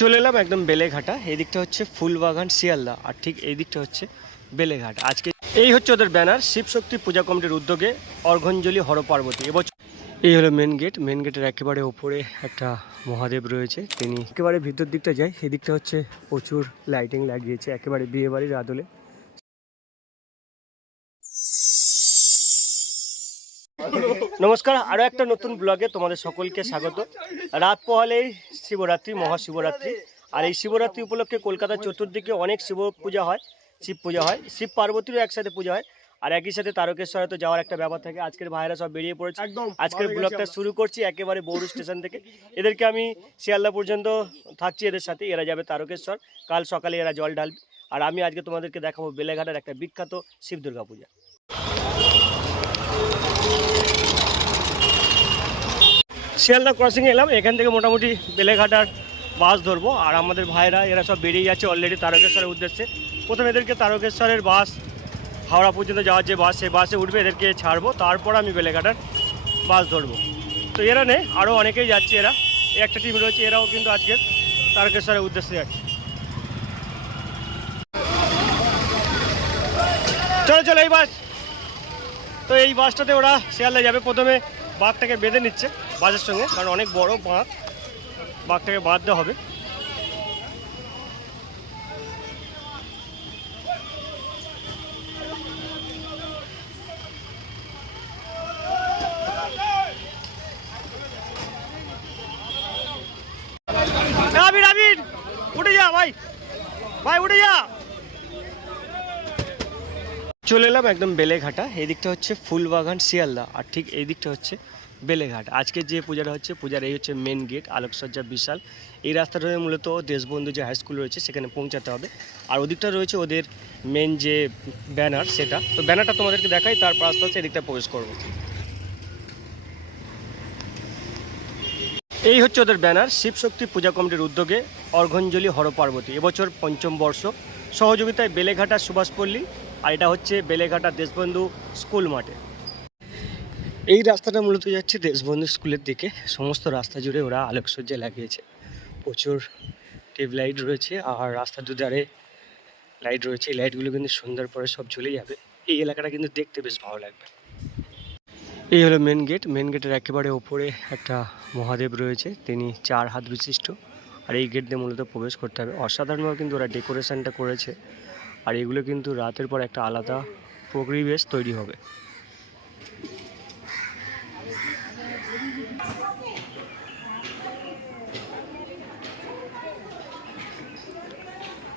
চলে এলাম একদম বেলেঘাটা এই দিকটা হচ্ছে ফুলবাগান শিয়ালদা, আর ঠিক এই দিকটা হচ্ছে বেলেঘাট। আজকে এই হচ্ছে ওদের ব্যানার শিবশক্তি পূজা কমিটির উদ্যোগে অর্ঘঞ্জলি হর পার্বতী এবছর এই হলো মেন গেট মেন গেটের একেবারে ওপরে একটা মহাদেব রয়েছে, তিনি একেবারে ভিতর দিকটা যাই এই দিকটা হচ্ছে প্রচুর লাইটিং লাগিয়েছে, একেবারে বিয়ে বাড়ির আদলে। নমস্কার আরও একটা নতুন ব্লগে তোমাদের সকলকে স্বাগত। রাত পোহালেই শিবরাত্রি মহাশিবরাত্রি। আর এই শিবরাত্রি উপলক্ষে কলকাতার চতুর্দিকে অনেক শিব পূজা হয় শিব পূজা হয় শিব পার্বতীরও একসাথে পূজা হয়। আর একই সাথে তারকেশ্বরে তো যাওয়ার একটা ব্যাপার থাকে আজকের ভাইরা সব বেরিয়ে পড়েছে। আজকের ব্লগটা শুরু করছি একেবারে বৌরু স্টেশন থেকে। এদেরকে আমি শিয়ালদা পর্যন্ত থাকছি এদের সাথে। এরা যাবে তারকেশ্বর। কাল সকালে এরা জল ঢালবে। আর আমি আজকে তোমাদেরকে দেখাবো বেলেঘাটের একটা বিখ্যাত শিব দুর্গা পূজা। শিয়ালদা ক্রসিং এলাম, এখান থেকে মোটামুটি বেলেঘাটার বাস ধরবো। আর আমাদের ভাইরা, এরা সব বেরিয়ে যাচ্ছে অলরেডি তারকেশ্বরের উদ্দেশ্যে। প্রথমে এদেরকে তারকেশ্বরের বাস, হাওড়া পর্যন্ত যাওয়ার যে বাস, সেই বাসে উঠবে, এদেরকে ছাড়বো। তারপর আমি বেলেঘাটার বাস ধরবো। তো এরা নেই আরও অনেকেই যাচ্ছে এরা। একটা টিম রয়েছে, এরাও কিন্তু আজকের তারকেশ্বরের উদ্দেশ্যে যাচ্ছে। চলো চলো, এই বাস। তো এই বাসটাতে ওরা শিয়ালদা যাবে। প্রথমে বাঘটাকে বেঁধে নিচ্ছে। বাসের সঙ্গে, কারণ অনেক বড় বাঘ বাঘটাকে বাঁধতে হবে। উঠে যা ভাই। ভাই, উঠে যা। চলে এলাম একদম বেলেঘাটা। এই দিকটা হচ্ছে ফুলবাগান, শিয়ালদা। আর ঠিক এই দিকটা হচ্ছে বেলেঘাট। আজকে যে পূজাটা হচ্ছে, পূজার এই হচ্ছে মেন গেট আলোকসজ্জা বিশাল। এই রাস্তাটা মূলত দেশবন্ধু যে হাই স্কুল রয়েছে, সেখানে পৌঁছাতে হবে। আর ওদিকটা রয়েছে ওদের মেন যে ব্যানার সেটা। তো ব্যানারটা তোমাদেরকে দেখাই, তারপর আস্তে আস্তে এদিকটা প্রবেশ করব। এই হচ্ছে ওদের ব্যানার শিবশক্তি পূজা কমিটির উদ্যোগে অর্ঘঞ্জলি হরপার্বতী। এবছর পঞ্চম বর্ষ। সহযোগিতায় বেলেঘাটা সুভাষপল্লী, আর এটা হচ্ছে বেলেঘাটা দেশবন্ধু স্কুল মাঠে। এই রাস্তাটা মূলত যাচ্ছে দেশবন্ধু স্কুলের দিকে। সমস্ত রাস্তা জুড়ে ওরা আলোকসজ্জা লাগিয়েছে। প্রচুর টিউবলাইট রয়েছে আর রাস্তার দুধারে লাইট রয়েছে। এই লাইটগুলো কিন্তু সন্ধ্যার পরে সব চলে যাবে। এই এলাকাটা কিন্তু দেখতে বেশ ভালো লাগবে। এই হলো মেন গেট মেন গেটের একেবারে ওপরে একটা মহাদেব রয়েছে। তিনি চার হাত বিশিষ্ট। আর এই গেট দিয়ে মূলত প্রবেশ করতে হবে। অসাধারণভাবে কিন্তু ওরা ডেকোরেশনটা করেছে। আর এগুলো কিন্তু রাতের পর একটা আলাদা পরিবেশ তৈরি হবে।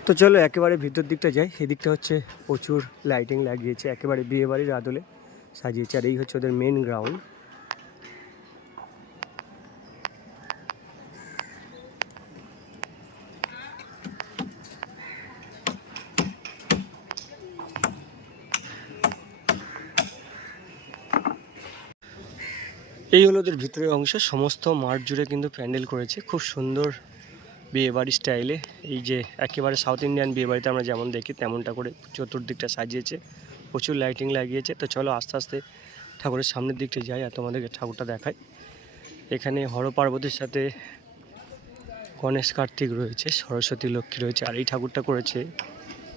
তো চলো একেবারে ভিতর দিকটা যাই। এদিকটা হচ্ছে প্রচুর লাইটিং লাগিয়েছে, একেবারে বিয়ে বাড়ির আদলে সাজিয়েছে, আর এই হচ্ছে ওদের মেন গ্রাউন্ড এই হলো ওদের ভিতরের অংশ, সমস্ত মাঠ জুড়ে কিন্তু প্যান্ডেল করেছে, খুব সুন্দর বিয়ে বাড়ির স্টাইলে এই যে একেবারে সাউথ ইন্ডিয়ান বিয়ে বাড়িতে আমরা যেমন দেখি, তেমনটা করে চতুর্দিকটা সাজিয়েছে। প্রচুর লাইটিং লাগিয়েছে। তো চলো আস্তে আস্তে ঠাকুরের সামনের দিকটা যাই আর তোমাদেরকে ঠাকুরটা দেখাই। এখানে হর পার্বতীর সাথে গণেশ কার্তিক রয়েছে, সরস্বতী লক্ষ্মী রয়েছে। আর এই ঠাকুরটা করেছে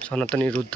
সনাতনী রুদ্র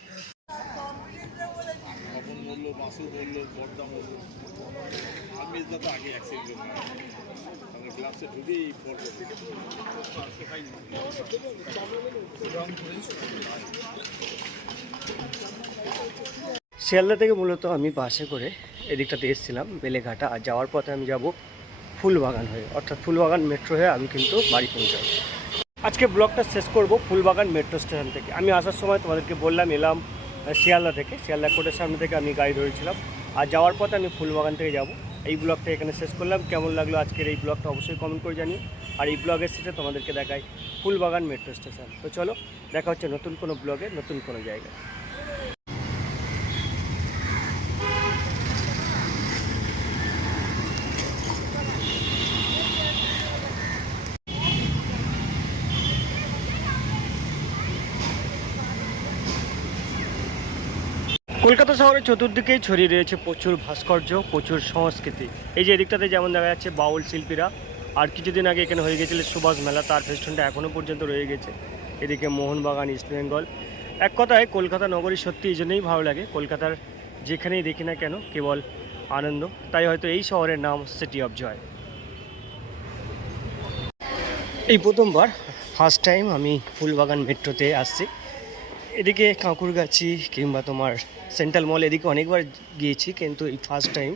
বাসু বলল বর্দা বলল আমি তো আগে অ্যাক্সিডেন্ট ক্লাসে ঢুকেই শিয়ালদা থেকে মূলত আমি বাসে করে এদিকটাতে এসেছিলাম, বেলেঘাটা। আর যাওয়ার পথে আমি যাব ফুলবাগান হয়ে। অর্থাৎ ফুলবাগান মেট্রো হয়ে আমি কিন্তু বাড়ি পৌঁছাবো। আজকে ব্লগটা শেষ করব ফুলবাগান মেট্রো স্টেশন থেকে। আমি আসার সময় তোমাদেরকে বললাম, এলাম শিয়ালদা থেকে, শিয়ালদা কোর্টের সামনে থেকে আমি গাড়ি ধরেছিলাম। আর যাওয়ার পথে আমি ফুলবাগান থেকে যাব। এই ব্লগটা এখানে শেষ করলাম। কেমন লাগল আজকের এই ব্লগটা অবশ্যই কমেন্ট করে জানিও। আর এই ব্লগের শেষে তোমাদেরকে দেখাই ফুলবাগান মেট্রো স্টেশন তো চলো, দেখা হচ্ছে নতুন কোনো ব্লগে, নতুন কোনো জায়গায়। কলকাতা শহরের চতুর্দিকেই ছড়িয়ে রয়েছে প্রচুর ভাস্কর্য, প্রচুর সংস্কৃতি। এই যে এদিকটাতে যেমন দেখা যাচ্ছে বাউল শিল্পীরা, আর কিছুদিন আগে এখানে হয়ে গেছিল সুভাষ মেলা, তার ফেস্টনটা এখনও পর্যন্ত রয়ে গেছে। এদিকে মোহনবাগান ইস্ট বেঙ্গল এক কথায় কলকাতা নগরী সত্যি এই জন্যই ভালো লাগে, কলকাতার যেখানেই দেখি না কেন কেবল আনন্দ। তাই হয়তো এই শহরের নাম সিটি অফ জয় এই প্রথমবার ফার্স্ট টাইম আমি ফুলবাগান মেট্রোতে আসছি। এদিকে কাঁকুরগাছি কিংবা তোমার সেন্ট্রাল মল এদিকে অনেকবার গিয়েছি, কিন্তু এই ফার্স্ট টাইম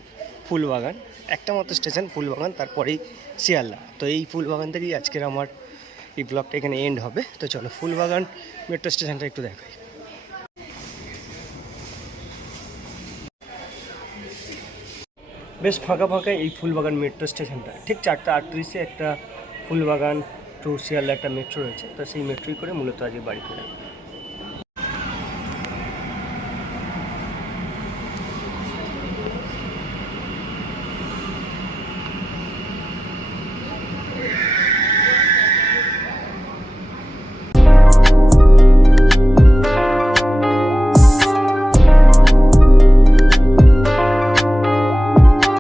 ফুলবাগান। একটা মাত্র স্টেশন ফুলবাগান, তারপরেই শিয়ালদা। তো এই ফুলবাগান থেকেই আজকের আমার এই ব্লগটা এখানে এন্ড হবে। তো চলো, ফুলবাগান মেট্রো স্টেশনটা একটু দেখাই। বেশ ফাঁকা ফাঁকা এই ফুলবাগান মেট্রো স্টেশনটা ঠিক চারটা আটত্রিশে একটা ফুলবাগান টু শিয়ালদা একটা মেট্রো রয়েছে। তো সেই মেট্রোই করে মূলত আজকে বাড়ি ফেরা